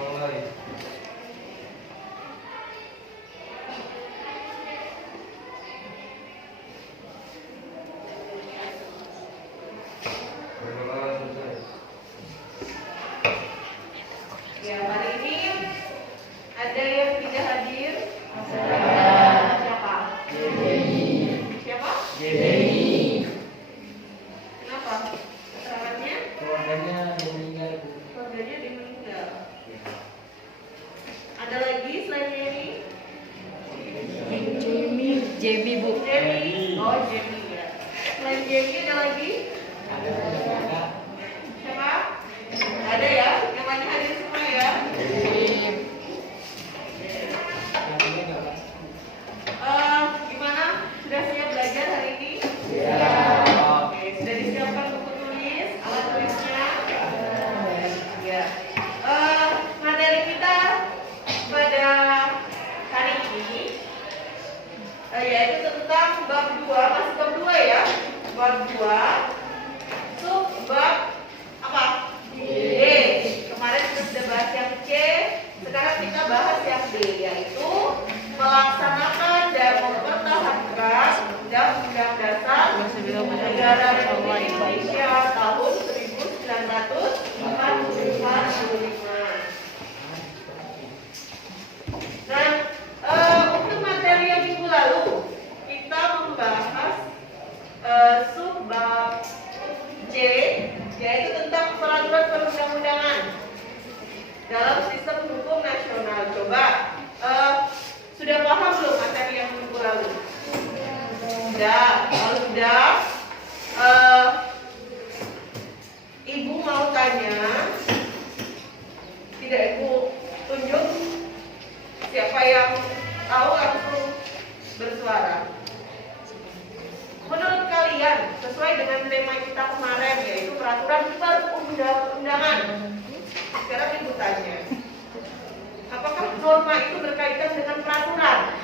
Ya, hari ini ada yang tidak hadir? Siapa? Siapa? Kenapa? Keterangannya? Keluarganya meninggal. Keluarganya dia meninggal. Ada lagi selain ini? Jamie Bu. Jamie. Oh, Jamie ya. Selain Jamie ada lagi? Ada keluarga. Siapa? Ada ya? Yang lainnya hadir semua ya? Gimana? Sudah siap belajar hari ini? Oke, sudah disiapkan buku tulis, alat tulisnya? Ya. Materi kita pada hari ini yaitu tentang bab 2, masih bab 2 ya? Bab 2 sub bab apa? D. Kemarin kita sudah bahas yang C, sekarang kita bahas yang D, yaitu melaksanakan dan mempertahankan Undang-Undang Dasar Negara Republik Indonesia tahun 1945. Nah, untuk materi yang minggu lalu kita membahas subbab C, yaitu tentang peraturan perundang-undangan dalam sistem hukum nasional. Coba sudah paham belum materi yang minggu lalu? Sudah. Kalau sudah, Ibu mau tanya, tidak Ibu tunjuk? Siapa yang tahu langsung bersuara. Menurut kalian, sesuai dengan tema kita kemarin, yaitu peraturan perundang-undangan. Sekarang Ibu tanya, apakah norma itu berkaitan dengan peraturan?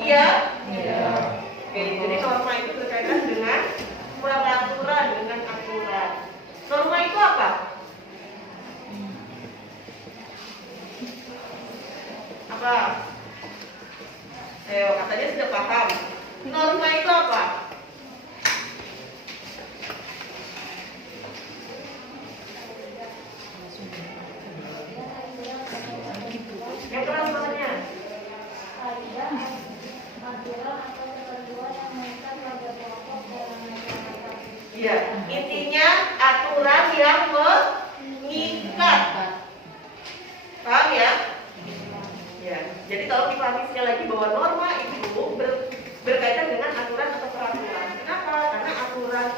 Iya? Oke, jadi norma itu berkaitan dengan peraturan, dengan aturan. Norma itu apa? Apa? Ayo, katanya sudah paham. Norma itu apa? Yang keras bangetnya. Iya, intinya aturan yang mengikat. Paham ya? Ya, jadi tolong dipahami sekali lagi bahwa norma itu berkaitan dengan aturan atau peraturan. Kenapa? Karena aturan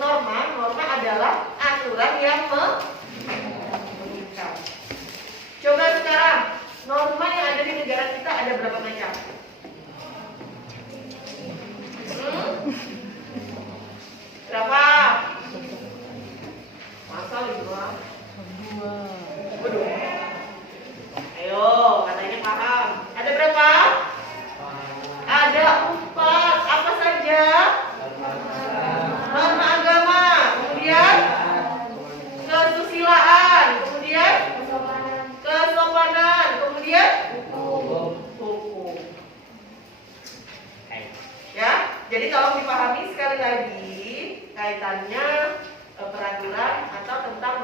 norma adalah aturan yang mengikat. Coba sekarang norma yang ada di negara kita ada berapa macam? Berapa? Masa 5? Waduh. Ayo, katanya paham. Ada berapa? Ada 4. Apa saja? Norma agama, kemudian kesusilaan, kemudian kesopanan, kemudian hukum. Ya, jadi tolong dipahami sekali lagi kaitannya peraturan atau tentang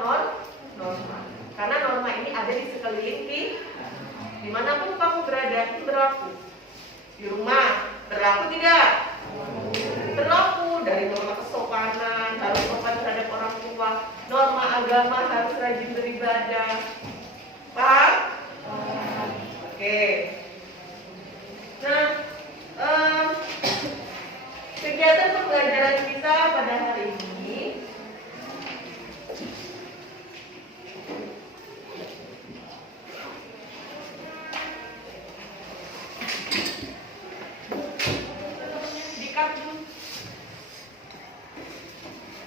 norma. Karena norma ini ada di sekeliling dimanapun kamu berada itu berlaku. Di rumah berlaku tidak? Berlaku. Dari norma kesopanan, harus sopan terhadap orang tua, norma agama harus rajin beribadah. Paham? Oke. Nah, kegiatan pembelajaran kita pada hari ini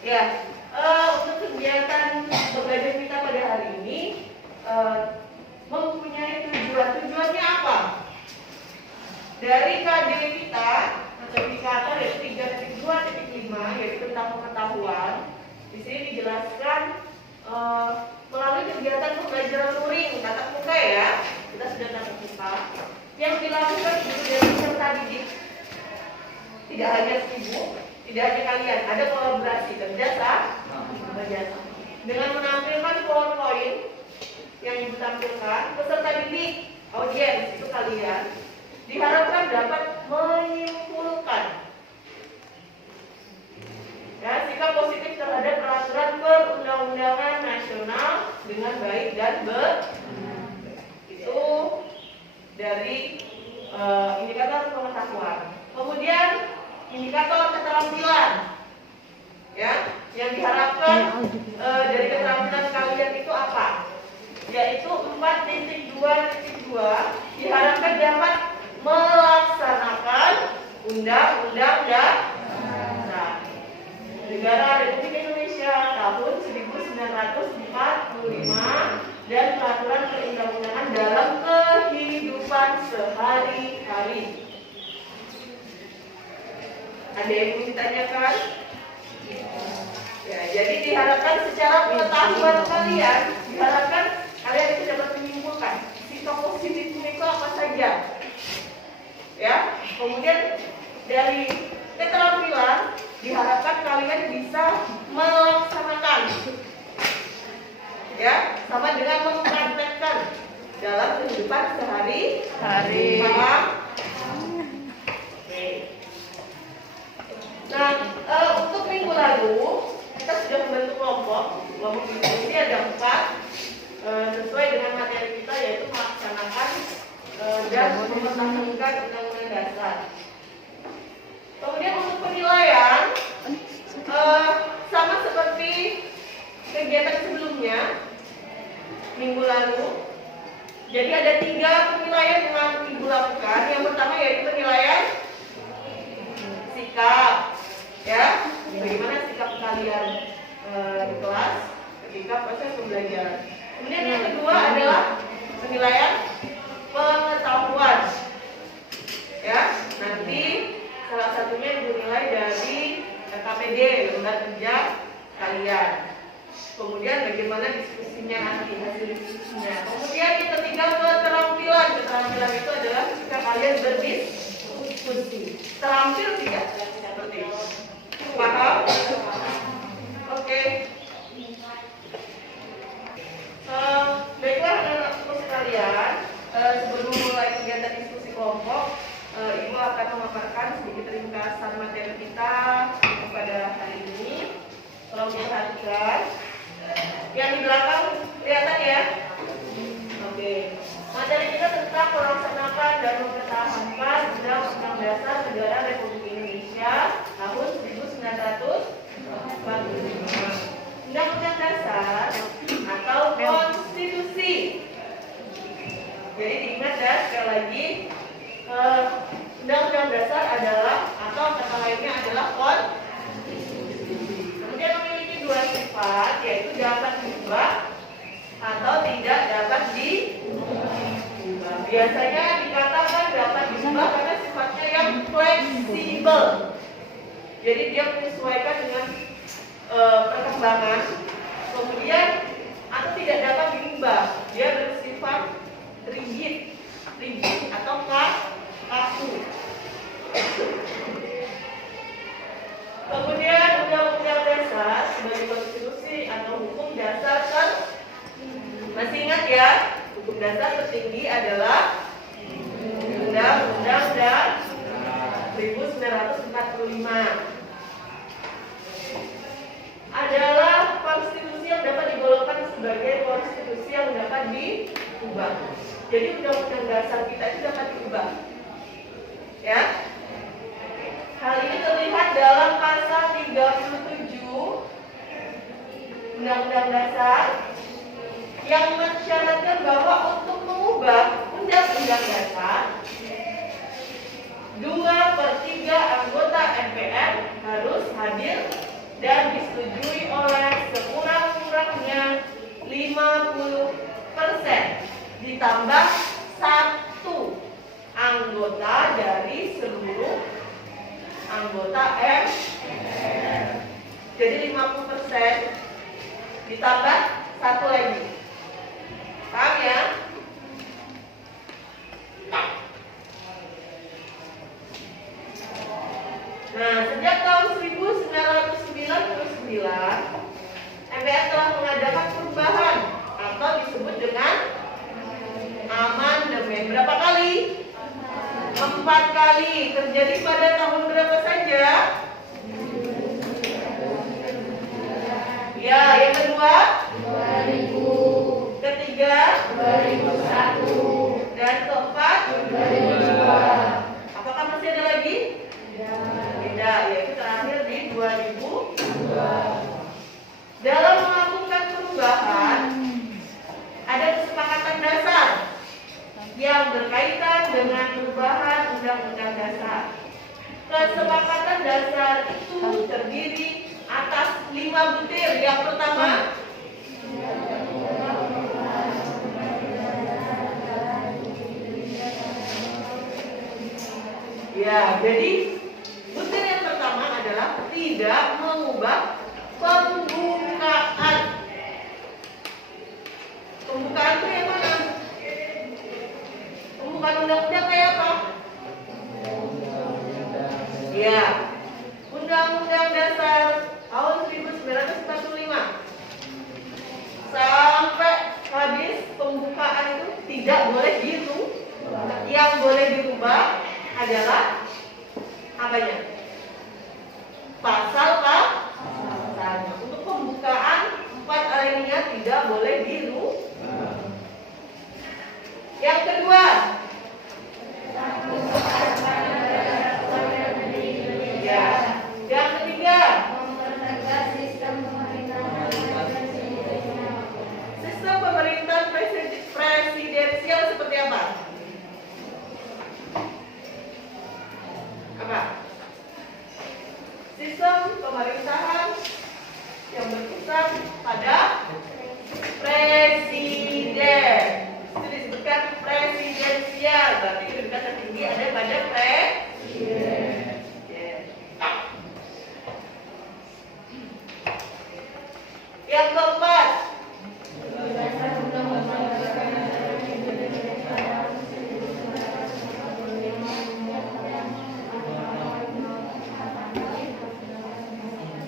ya, untuk kegiatan pembelajaran kita pada hari ini mempunyai tujuan. Tujuannya apa? Dari KD kita atau indikator yaitu 3.2.5 yaitu tentang pengetahuan kegiatan pembelajaran luring tatap muka ya, kita sudah tatap muka yang dilakukan guru dan peserta didik. Tidak hanya ibu, tidak hanya kalian, ada kolaborasi kerja sama dengan menampilkan PowerPoint yang ibu tampilkan. Peserta didik, audiens itu kalian, diharapkan dapat menyimpulkan ya, sikap positif terhadap peraturan perundang-undangan nasional dengan baik dan benar. Itu dari indikator pengetahuan. Kemudian indikator keterampilan, ya, yang diharapkan dari keterampilan kalian itu apa? Yaitu 4.2.2 diharapkan dapat melaksanakan Undang-Undang Dasar Negara Republik Indonesia tahun 1945 dan peraturan perundang-undangan dalam kehidupan sehari-hari. Ada yang ingin ditanyakan? Ya, jadi diharapkan secara pengetahuan kalian, diharapkan kalian itu dapat menyimpulkan sikap positifnya itu apa saja. Ya, kemudian dari keterampilan diharapkan kalian bisa melaksanakan, ya, sama dengan mempraktekkan dalam kehidupan sehari-hari. Paham? Oke. Nah, untuk minggu lalu kita sudah membentuk kelompok diskusi ada 4 sesuai dengan materi kita, yaitu melaksanakan dan mempertahankan Undang-Undang Dasar. Kemudian untuk penilaian sama seperti kegiatan sebelumnya minggu lalu. Jadi ada 3 penilaian yang ibu lakukan. Yang pertama yaitu penilaian sikap, ya, bagaimana sikap kalian di kelas ketika proses pembelajaran. Kemudian yang kedua adalah penilaian pengetahuan, ya, nanti salah satunya dinilai dari KPD, lembar kerja kalian. Kemudian bagaimana diskusinya nanti, hasil diskusinya. Kemudian yang ketiga keterampilan. Keterampilan itu adalah ketika kalian berdiskusi. Terampil tidak? Seperti itu. Paham? Oke. Baiklah anak-anakku sekalian, sebelum mulai kegiatan diskusi kelompok, Ibu akan memaparkan sedikit ringkasan materi kita pada hari ini. Tolong diperhatikan. Yang di belakang kelihatan ya? Oke. Materi kita tentang melaksanakan dan mempertahankan Undang-Undang Dasar Negara Republik Indonesia tahun 1945. Undang-Undang Dasar atau Konstitusi. Jadi diingat ya, sekali lagi, Undang-Undang Dasar adalah atau kata lainnya adalah konstitusi. Kemudian memiliki 2 sifat, yaitu dapat diubah atau tidak dapat diubah. Biasanya dikatakan dapat diubah karena sifatnya yang fleksibel. Jadi dia menyesuaikan dengan perkembangan. Kemudian atau tidak dapat diubah, dia bersifat rigid atau kaku. Kemudian Undang-Undang Dasar sebagai konstitusi atau hukum dasar masih ingat ya, hukum dasar tertinggi adalah Undang-Undang Dasar 1945. Adalah konstitusi yang dapat digolongkan sebagai konstitusi yang dapat diubah. Jadi Undang-Undang Dasar kita itu dapat diubah. Ya. Hal ini terlihat dalam pasal 37 Undang-Undang Dasar yang mensyaratkan bahwa untuk mengubah Undang-Undang Dasar 2/3 anggota MPR harus hadir dan disetujui oleh sekurang-kurangnya 50% ditambah 1 anggota dari seluruh anggota MPR. Jadi 50% ditambah 1 lagi. kali. Terjadi pada tahun berapa saja? Ya, yang kedua? 2000. Ketiga? 2001. Dan keempat? 2002. Apakah masih ada lagi? Tidak, yaitu terakhir di 2002. Dalam melakukan perubahan, ada kesepakatan dasar yang berkaitan dengan perubahan Undang-Undang Dasar. Kesepakatan dasar itu terdiri atas 5 butir. Yang pertama, ya, jadi butir yang pertama adalah tidak mengubah pembukaan. Pembukaan itu yang mana? Pembukaan undang-undang kayak apa? Ya, Undang-Undang Dasar tahun 1945 sampai habis pembukaan itu tidak boleh dirubah. Yang boleh dirubah adalah apanya? Pasalnya. Untuk pembukaan 4 alinea tidak boleh dirubah. Yang kedua, ya. Yang ketiga, sistem pemerintahan presidensial seperti apa? Sistem pemerintahan yang berpusat pada presiden. Itu disebutkan presidensial. Berarti kedudukan tertinggi ada pada presiden. Yang keempat,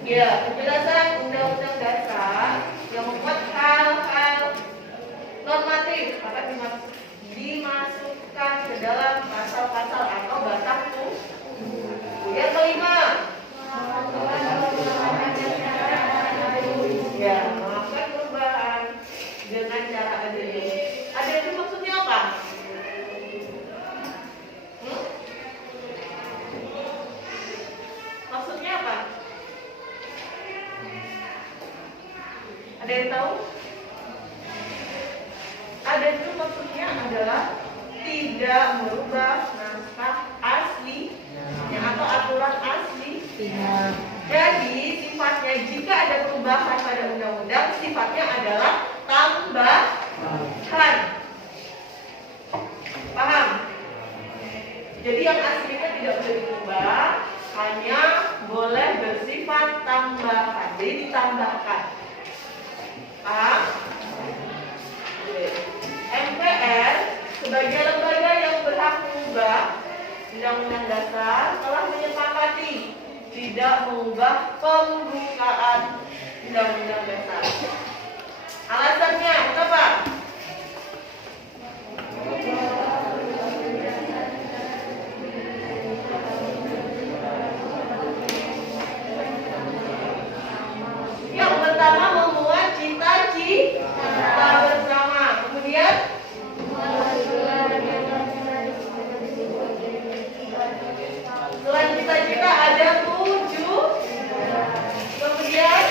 ya, penjelasan Undang-Undang Dasar yang membuat hal-hal normatif akan dimasukkan ke dalam pasal-pasal atau batang tubuh. Yang kelima, ya, melakukan perubahan dengan cara adendum. Adendum maksudnya apa? Maksudnya apa? Ada yang tahu? Adendum maksudnya adalah tidak merubah naskah asli atau aturan asli. Jadi sifatnya jika ada perubahan pada undang-undang, sifatnya adalah tambahan. Paham? Jadi yang aslinya tidak boleh diubah, hanya boleh bersifat tambahan. Jadi ditambahkan. Paham? MPR sebagai lembaga yang berhak mengubah Undang-Undang Dasar telah menyepakati tidak mengubah pembukaan Undang-Undang Dasar. Alasannya kenapa? Yang pertama memuat cita-cita bersama. Kemudian selain cita-cita ada tujuan. Kemudian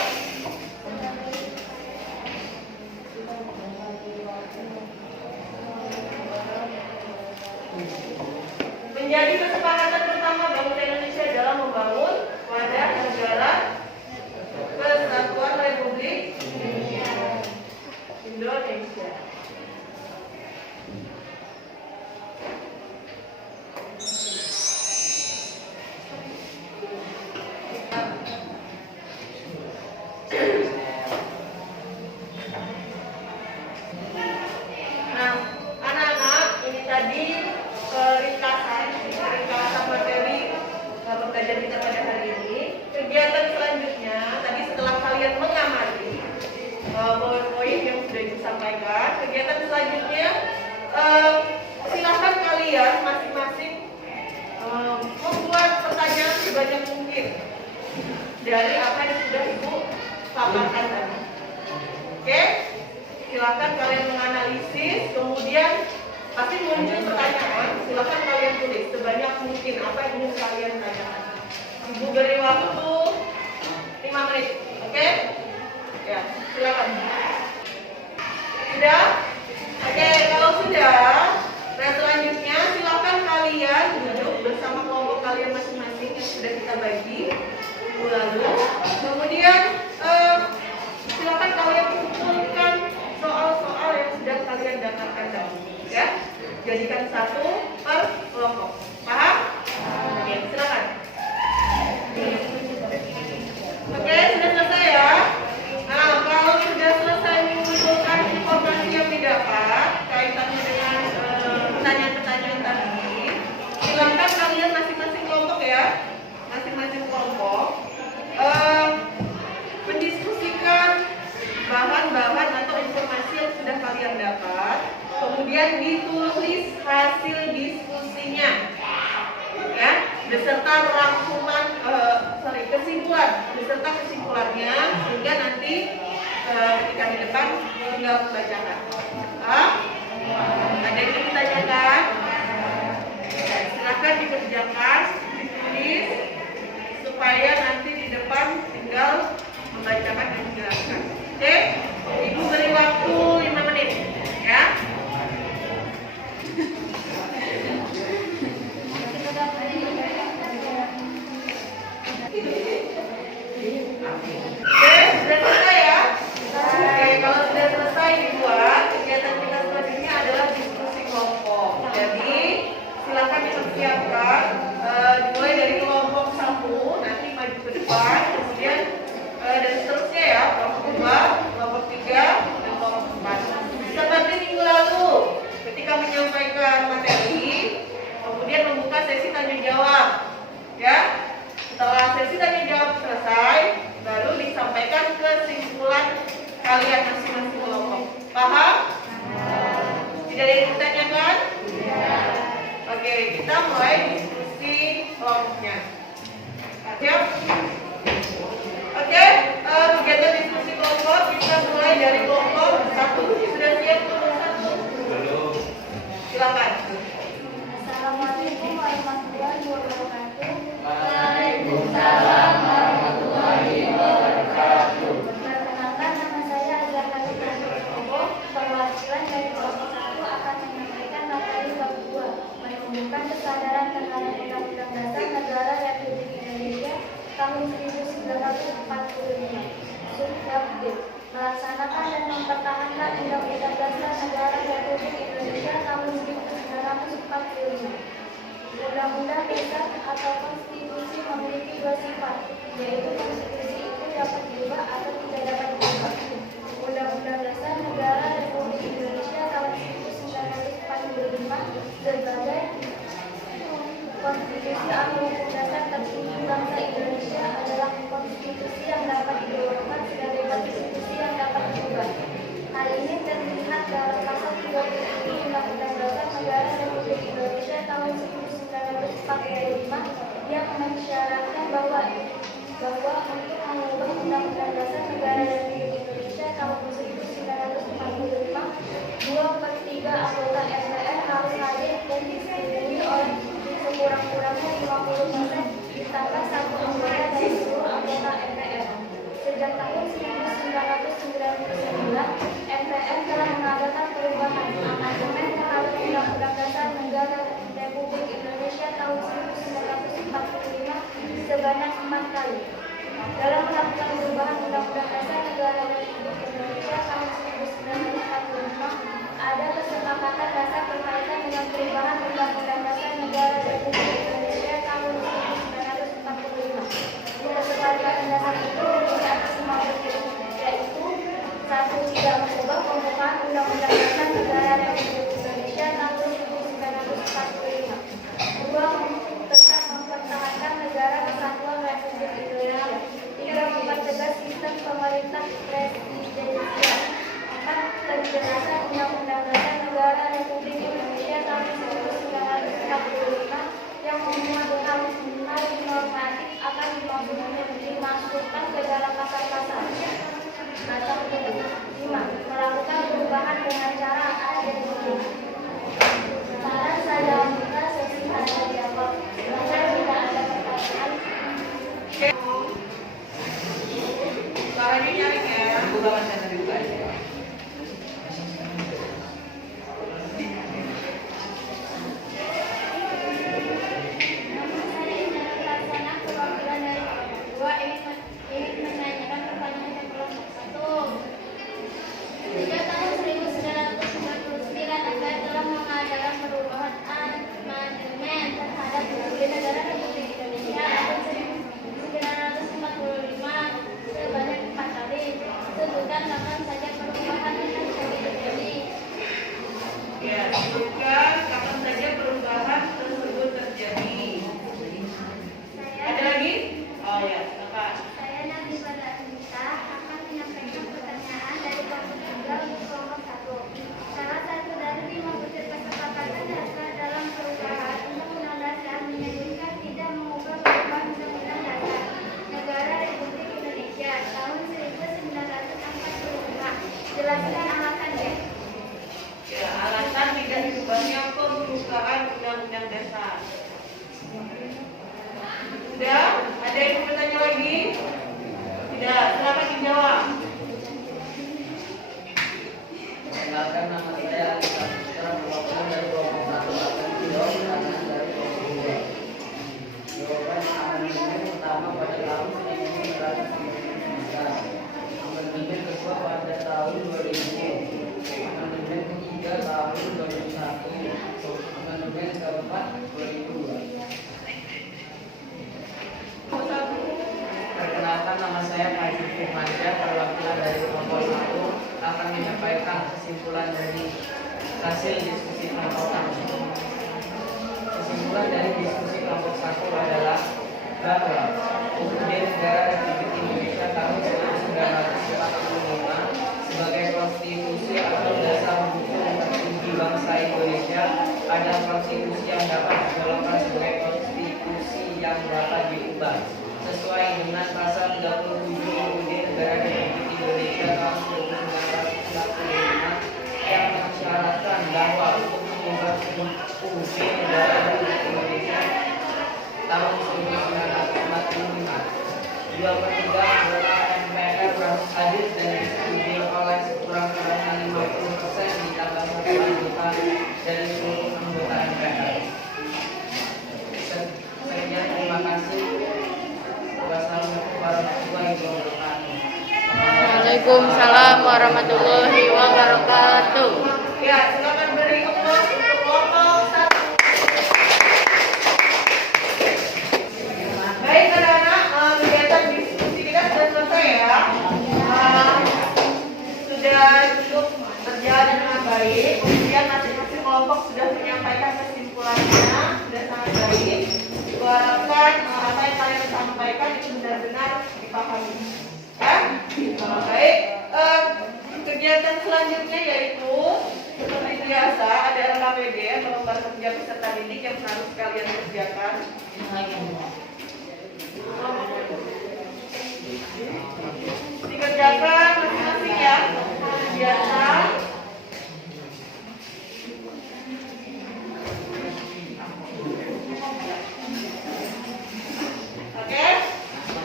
menjadi kesepakatan bersama bangsa Indonesia dalam membangun wadah negara Kesatuan Republik Indonesia. Nah, anak-anak, ini tadi ringkasan materi pembelajaran kita pada hari ini. Kegiatan selanjutnya, tadi setelah kalian mengamati poin-poin yang sudah disampaikan, kegiatan selanjutnya silakan kalian masing-masing membuat pertanyaan sebanyak mungkin dari apa yang sudah Ibu paparkan tadi. Oke, silakan kalian menganalisis, kemudian pasti muncul pertanyaan, silakan kalian tulis sebanyak mungkin apa yang ingin kalian tanyakan. Ibu beri waktu 5 menit, oke? Ya, silakan. Sudah? Oke, kalau sudah, nah selanjutnya silakan kalian duduk bersama kelompok kalian masing-masing yang sudah kita bagi minggu lalu. Kemudian silakan kalian kumpulkan soal-soal yang sudah kalian dapatkan tadi, ya. Jadikan satu per kelompok. Paham? Oke, silakan. Oke, sudah selesai ya. Nah, kalau sudah selesai mengumpulkan informasi yang didapat kaitannya dengan pertanyaan-pertanyaan tadi, silakan kalian masing-masing kelompok ya, masing-masing kelompok mendiskusikan bahan-bahan atau informasi yang sudah kalian dapat, kemudian ditulis hasil diskusinya, ya, beserta rangkuman, kesimpulannya, sehingga nanti ketika di depan tinggal membacakan. Ada yang ingin ditanyakan? Ya, silakan dikerjakan, ditulis, supaya nanti di depan tinggal membacakan dan menjelaskan. Oke, Ibu beri waktu 5 menit, ya. Oke, sudah selesai ya? Oke, kalau sudah selesai dibuat, kegiatan kita selanjutnya adalah diskusi kelompok. Jadi, silakan dipersiapkan, dimulai dari kelompok 1, nanti maju ke depan, kemudian dan seterusnya ya, kelompok 2, kelompok 3, dan kelompok 4. Seperti minggu lalu, ketika menyampaikan materi, kemudian membuka sesi tanya jawab, ya. Setelah sesi tanya jawab selesai, baru disampaikan kesimpulan kalian masing-masing kelompok. Paham? Tidak ada yang ditanyakan? Oke, kita mulai diskusi kelompoknya. Siap? Oke, kegiatan diskusi kelompok kita mulai dari kelompok 1. Sudah siap kelompok 1? Belum. Silakan. Assalamualaikum warahmatullahi wabarakatuh. Waalaikumsalam warahmatullahi wabarakatuh. Perkenalkan, nama saya Azhar Hanif Bobo. Perwakilan dari kelompok 1 akan menyampaikan materi bab 2, menumbuhkan kesadaran terhadap Undang-Undang Dasar Negara Republik Indonesia tahun 1945. Subbab D, melaksanakan dan mempertahankan Undang-Undang Dasar Negara Republik Indonesia tahun 1945. Undang-undang dasar atau konstitusi memiliki 2 sifat, yaitu konstitusi itu dapat diubah atau tidak dapat diubah. Undang-Undang Dasar Negara Republik Indonesia tahun 1945 sebagai konstitusi atau hukum dasar tertinggi bangsa Indonesia adalah konstitusi yang dapat dikeluarkan sebagai konstitusi yang dapat diubah. Hal ini terlihat dalam pasal 37 Undang-Undang Dasar Negara Republik Indonesia tahun 1945 yang mensyaratkan bahwa untuk mengubah Undang-Undang Dasar Negara Republik Indonesia tahun 1945, 2/3 anggota MPR harus hadir dan disetujui oleh sekurang-kurangnya 50% ditambah 1 anggota dari seluruh anggota MPR. Sejak tahun 1999, MPR telah mengadakan perubahan amandemen terhadap Undang-Undang Dasar Negara Republik Indonesia tahun 1945 sebanyak 4 kali. Dalam melakukan perubahan Undang-Undang Dasar Negara Republik Indonesia tahun 1945, ada kesepakatan dasar berkaitan dengan perubahan Undang-Undang Dasar Negara Republik Indonesia tahun 1945. Kesepakatan dasar itu memiliki atas 5 prinsip, yaitu 1. Tidak mengubah pembukaan Undang-Undang Dasar Negara Republik Indonesia tahun 1945. 2. Tetap mempertahankan negara kesatuan Republik Indonesia. 3. Mempertegas sistem pemerintah presidensial. 4. Penjelasan Undang-Undang Dasar Negara Republik Indonesia tahun 1945 yang harus mengenal normatif akan dimasukkan ke dalam pasal-pasal. Pasal kelima, melakukan perubahan dengan cara A dan B. Saran saya membuka sesi tanya jawab. Jika tidak ada pertanyaan, Caranya nyaring ya. Buka baca tadi buka aja. namun saya ingin melaksanakan perwakilan dari kelompok 2 ingin menanyakan pertanyaan dari kelompok 1. Sejak tahun 1999 negara telah mengadakan perubahan amandemen terhadap Undang-Undang Negara Republik Indonesia tahun 1945 sebanyak 4 kali. Sebutkan kapan saja perubahan yang terjadi. Ya, sebutkan kapan saja perubahan tersebut terjadi. Ada lagi? Oh ya, silakan. Saya Nabi Pada Anita akan menyampaikan pertanyaan dari kelompok 3 untuk kelompok 1. Salah satu dari 5 butir kesepakatan dasar dalam perubahan Undang-Undang Dasar menyebutkan tidak mengubah perubahan Undang-Undang Dasar Negara Republik Indonesia tahun 1945. Jelaskan alasannya. Ya, alasan tidak diubahnya pembukaan Undang-Undang Dasar. Sudah? Ada yang mau bertanya lagi? Tidak, silakan dijawab. Perkenalkan, nama saya Alisa Putra, perwakilan dari kelompok 1 akan menjawab pertanyaan dari kelompok 2. Jawaban amandemen pertama pada tahun 1999, amandemen kedua pada tahun 2000, amandemen ketiga tahun 2001, amandemen keempat 2002. Perkenalkan, nama saya Fajri Firmansyah, perwakilan dari kelompok 1 akan menyampaikan kesimpulan dari hasil diskusi kelompok 1. Kesimpulan dari diskusi kelompok 1 adalah bahwa UUD Negara Republik Indonesia tahun 1945 sebagai konstitusi atau dasar hukum tertinggi bangsa Indonesia adalah konstitusi yang dapat digolongkan sebagai konstitusi yang dapat diubah sesuai dengan pasal 37 UUD Negara Republik Indonesia tahun 1945 yang mensyaratkan bahwa untuk mengubah UUD Negara Republik Indonesia tahun 1945 2/3 anggota MPR harus hadir dan disetujui oleh sekurang-kurangnya 50% ditambah 1 anggota dari seluruh anggota MPR. Sekian, terima kasih. Wassalamualaikum warahmatullahi wabarakatuh. Waalaikumsalam warahmatullahi wabarakatuh. Ya, silakan beri applause untuk kelompok 1. Baik anak-anak, kegiatan diskusi kita sudah selesai ya. Sudah cukup berjalan dengan baik. Kemudian masing-masing kelompok sudah menyampaikan kesimpulannya, sudah sangat baik. Gua harapkan apa yang kalian sampaikan itu benar-benar dipahami. Ya, baik. Kegiatan selanjutnya yaitu seperti biasa ada LKPD atau lembar kerja peserta didik yang harus kalian kerjakan. Dikerjakan masing-masing ya. Biasa. Oke?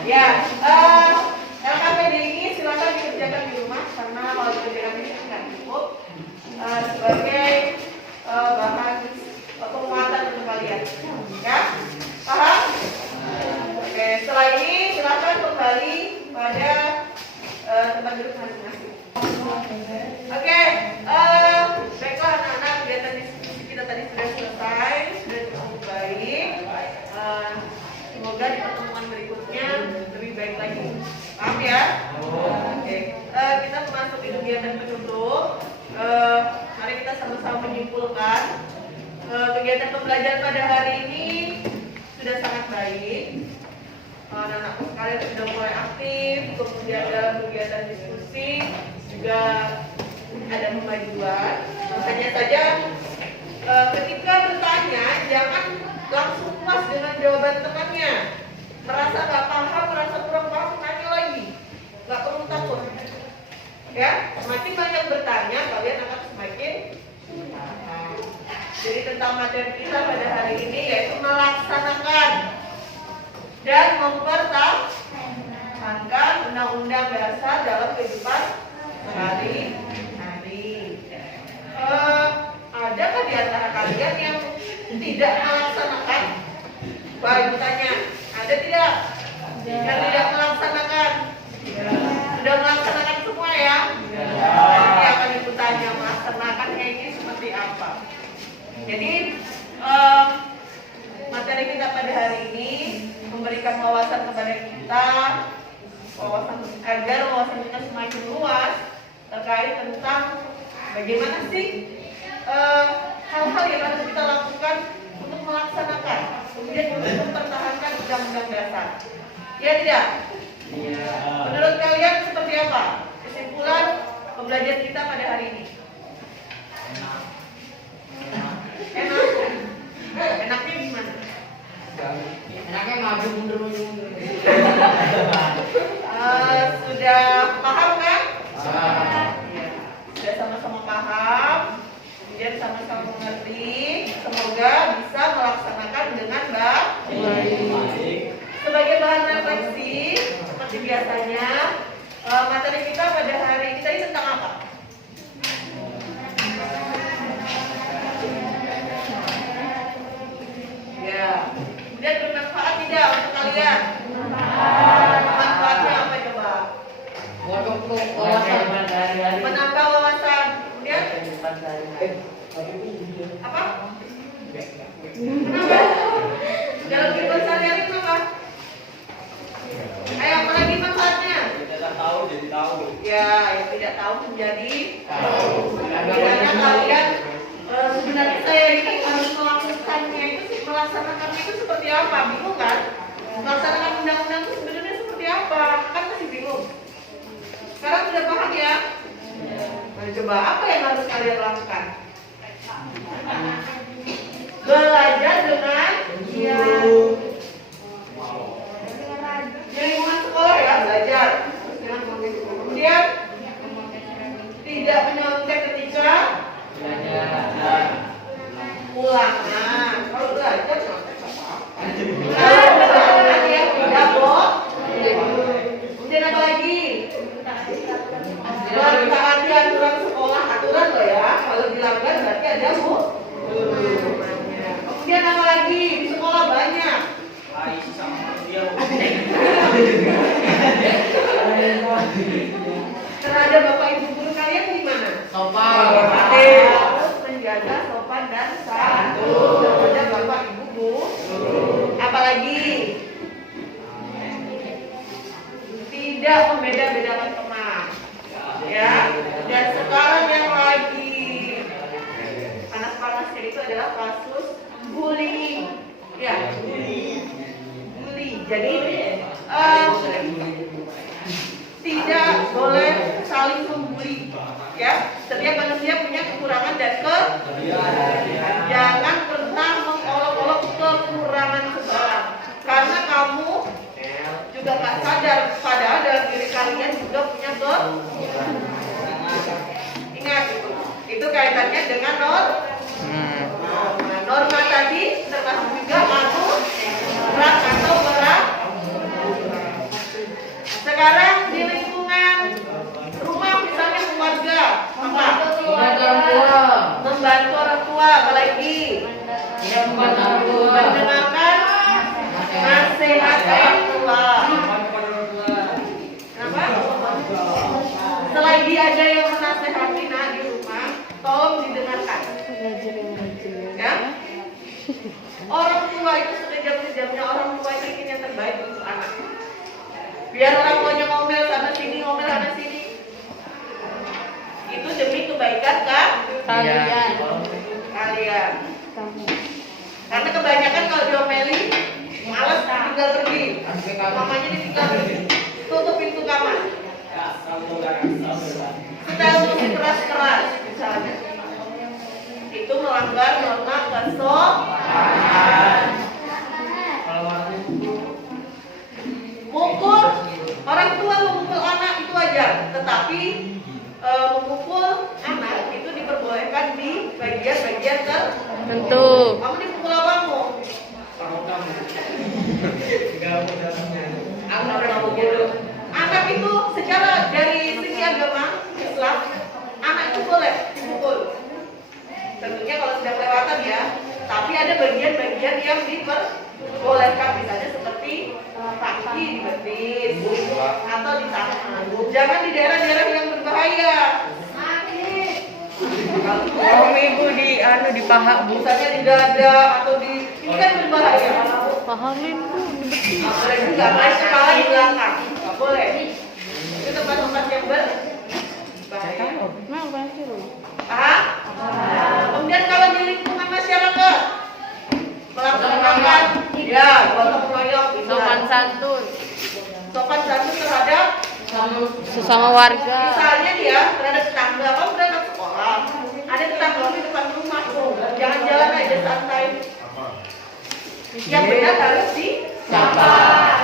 Ya, LKPD ini silakan dikerjakan di rumah karena kalau dikerjakan di sini nggak cukup sebagai bahan penguatan untuk kalian. Ya? Paham? Oke, setelah ini silakan kembali pada tempat duduk masing-masing. Oke, baiklah anak-anak, kegiatan diskusi kita tadi sudah selesai, sudah cukup baik. Semoga di pertemuan berikutnya lebih baik lagi. Paham ya? Oke, kita memasuki kegiatan penutup. Mari kita sama-sama menyimpulkan kegiatan pembelajaran pada hari ini sudah sangat baik. Anak-anakku sekalian sudah mulai aktif, kemudian dalam kegiatan diskusi juga ada pemajuan. Hanya saja ketika bertanya jangan langsung puas jawaban temannya. Merasa nggak paham, merasa kurang paham, tanya lagi. Nggak perlu takut. Ya, semakin banyak bertanya, kalian akan semakin paham. Jadi tentang materi kita pada hari ini yaitu melaksanakan dan mempertahankan undang-undang dasar dalam kehidupan sehari-hari. Adakah di antara kalian yang tidak melaksanakan? Pak Ibu tanya, ada tidak? Yang tidak melaksanakan? Sudah melaksanakan semua ya? Nanti akan Ibu tanya melaksanakannya ini seperti apa. Jadi materi kita pada hari ini memberikan wawasan kepada kita, agar wawasan kita semakin luas terkait tentang bagaimana sih hal-hal yang harus kita lakukan untuk melaksanakan, kemudian untuk mempertahankan undang-undang dasar. Ya tidak? Iya. Menurut kalian seperti apa kesimpulan pembelajaran kita pada hari ini? Enak? Enaknya gimana? Enaknya maju mundur. Sudah paham kan? Iya. Sudah sama-sama paham, kemudian sama-sama mengerti. Semoga bisa melaksanakan dengan baik. Sebagai bahan refleksi, seperti biasanya, materi kita pada hari ini tadi tentang apa? Ya, kemudian bermanfaat tidak untuk kalian? Manfaatnya apa coba? Menambah wawasan. Kemudian apa? Kenapa? Dalam kehidupan sehari-hari kenapa? Ayo, apa lagi manfaatnya? Tidak tahu jadi tahu. Ya, yang tidak tahu menjadi tahu. Kiranya kalian sebenarnya saya ini harus melakukannya itu, melaksanakannya itu seperti apa? Bingung kan? Melaksanakan undang-undang itu sebenarnya seperti apa? Kan masih bingung. Sekarang sudah paham ya? Nah, coba apa yang harus kalian lakukan? Belajar dengan di lingkungan sekolah ya, belajar. Kemudian tidak menyontek ketika pulang. Nah, kalau belajar nyontek apa-apa. Nah, ya tidak boleh. Kemudian apa lagi? Mentaati aturan sekolah, aturan loh ya. Kalau dilanggar berarti ada kemudian apa lagi? Di sekolah banyak. Terhadap bapak ibu guru kalian gimana? Sopan. Harus menjaga sopan dan santun terhadap bapak ibu guru. Apalagi tidak membeda-bedakan teman. Ya. Dan sekarang yang lagi panas-panasnya itu adalah kasus bullying. Ya. Bully. Jadi tidak boleh saling membuli. Ya, setiap manusia punya kekurangan dan jangan pernah mengolok-olok kekurangan seseorang, karena kamu juga nggak sadar padahal dalam diri kalian juga punya ingat itu kaitannya dengan norma tadi termasuk juga berat atau berat. Sekarang di lingkungan rumah misalnya keluarga membantu orang tua, apalagi mendengarkan nasihat orang tua. Kenapa? Selagi ada yang menasehati di rumah, tolong didengarkan. Ya? Orang tua itu sekejam-kejamnya orang tua itu ingin yang terbaik untuk anak. Biar orang tuanya ngomel sana sini, ngomel sana sini. Itu demi kebaikan kan? Kalian. Karena kebanyakan kalau diomeli, malas tinggal pergi. Mamanya ditinggal pergi. Tutup pintu kamar. Setel musik keras-keras misalnya. Itu melanggar norma kesopanan. Tapi memukul anak itu diperbolehkan di bagian-bagian Tentu. Kamu dipukul apamu? Anak itu secara dari segi agama Islam, anak itu boleh dipukul. Tentunya kalau sudah kelewatan ya. Tapi ada bagian-bagian yang diperbolehkan, misalnya seperti kaki di betis atau di tangan. Jangan di daerah-daerah yang berbahaya. Kalau ibu di paha bu. Misalnya di dada atau di ini kan berbahaya. Pahamin Bu. Nggak boleh juga, main kepala di belakang. Nggak boleh. Itu tempat-tempat yang berbahaya. Nah, apa sih lu? Ah? Kemudian kalau di lingkungan masyarakat melaksanakan ya gotong royong Sopan santun sopan santun terhadap sesama warga. misalnya dia terhadap tetangga, kamu berangkat sekolah, ada tetangga di depan rumah, jangan jalan aja santai. Yang benar harus di sapa.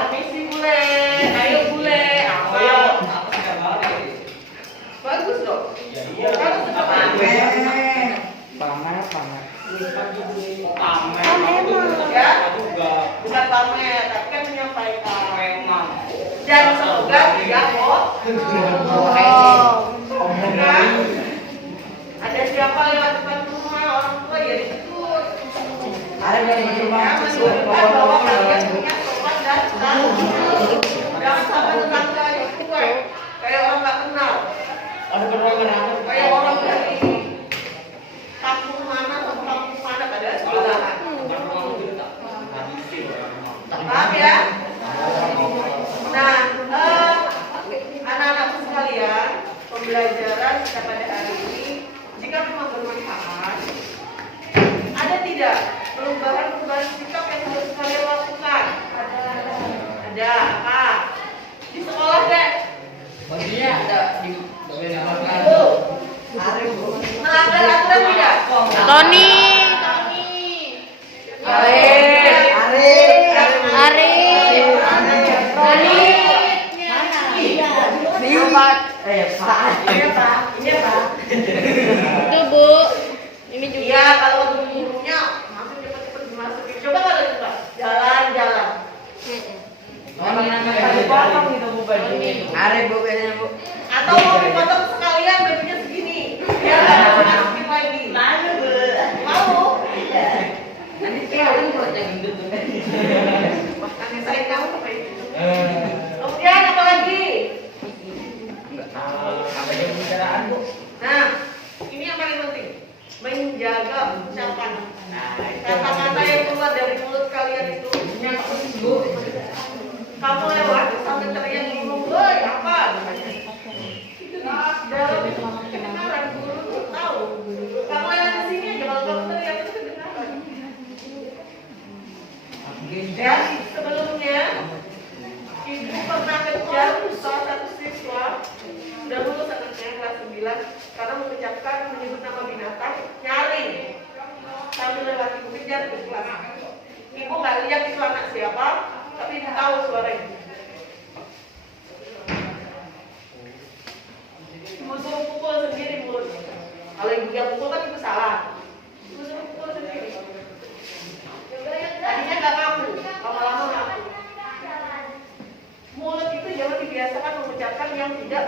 Permisi bule, ayo bule, apa? Bagus dong. Kalau sudah Pamer. ya, bukan pamer, tapi kan menyampaikan. Dan semoga tidak Nah, ada siapa lewat depan rumah orang tua ya ditegur. Ada dari Ya, menunjukkan bahwa kalian punya sopan dan santun. Jangan sampai tetangga yang cuek, kayak orang nggak kenal, kayak orang dari kampung mana atau kampung mana pada sebelahan. Paham ya? Nah, anak-anakku sekalian, pembelajaran kita pada hari ini, jika memang bermanfaat, ada tidak perubahan-perubahan sikap yang harus kalian lakukan? Ada apa? Di sekolah deh. Baginya ada di Itu. Melanggar aturan tidak? Tony. Itu Bu. Ini juga. Iya, kalau untuk gurunya langsung cepet-cepet dimasukin. Coba kalau coba jalan-jalan. Atau mau dipotong sekalian bajunya segini. Biar nggak dimasukin lagi. Mau? Nanti saya tahu apa itu. Kemudian apa lagi? Nah, ini yang paling penting. Menjaga ucapan. Kata-kata yang keluar dari mulut kalian itu. Kamu lewat sampai teriak ngomong, "Woi, apa?" Dalam itu kedengaran, guru tuh tahu. Kamu lewat ke sini aja kalau kamu teriak itu kedengaran. Ya, sebelumnya ibu pernah kejar salah satu siswa sudah lulus anaknya kelas 9 karena mengucapkan menyebut nama binatang nyaring sambil lewat ibu kejar ke kelas. Ibu nggak lihat itu anak siapa, tapi ibu tahu suara ibu. Ibu suruh pukul sendiri mulutnya. Kalau ibu yang pukul kan ibu salah. Ibu suruh pukul sendiri. Tadinya nggak ngaku, lama-lama ngaku. Mulut itu jangan dibiasakan mengucapkan yang tidak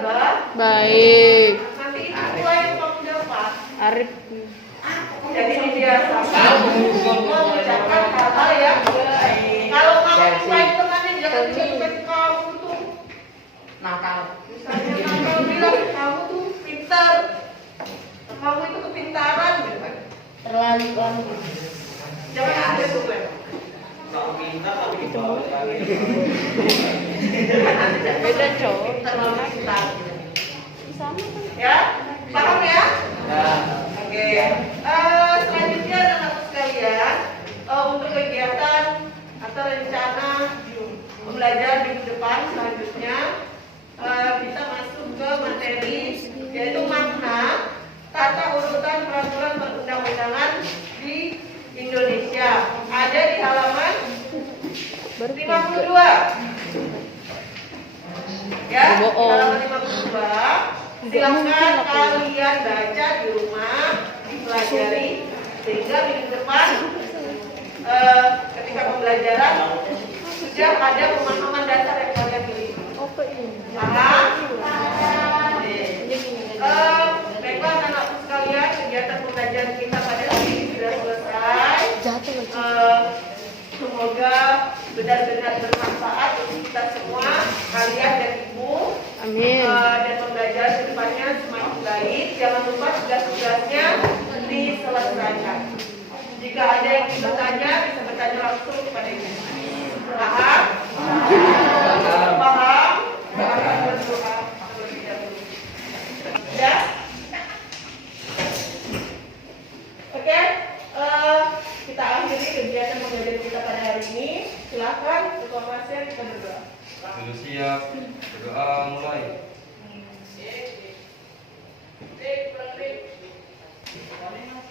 Baik. nanti itu pula yang kamu dapat. Arif. Jadi dibiasakan mengucapkan hal-hal yang baik. Kalau kamu lain temannya jangan bilang kamu tuh nakal. misalnya kamu bilang kamu tuh pintar, kamu itu kepintaran gitu kan. Terlalu Jangan ada itu kan. beda cowok. Terlalu pintar. Sama. Ya, paham ya? Nah, Oke. Selanjutnya anak-anak sekalian, untuk kegiatan atau rencana pembelajaran minggu depan selanjutnya kita masuk ke materi yaitu makna tata urutan peraturan perundang-undangan di Indonesia. Ada di halaman 52. Ya, di halaman 52 Silakan kalian baca di rumah, dipelajari, sehingga minggu depan ketika pembelajaran sudah ada pemahaman dasar yang kalian miliki. Paham? Baiklah anak-anakku sekalian, kegiatan pembelajaran kita pada hari ini sudah selesai. Semoga benar-benar bermanfaat untuk kita semua, kalian dan ibu. Amin. Dan pembelajaran kedepannya semakin baik. Jangan lupa tugas-tugasnya diselesaikan. Jika ada yang ingin bertanya, bisa bertanya langsung kepada ibu. Paham? Paham? Ya? Oke, kita akhiri kegiatan pembelajaran kita pada hari ini. Silakan ketua pasien kita berdoa. Sudah siap, berdoa mulai.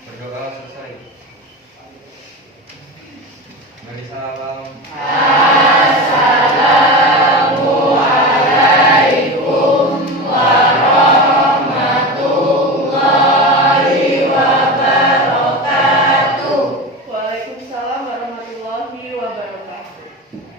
Berdoa selesai. Mari salam.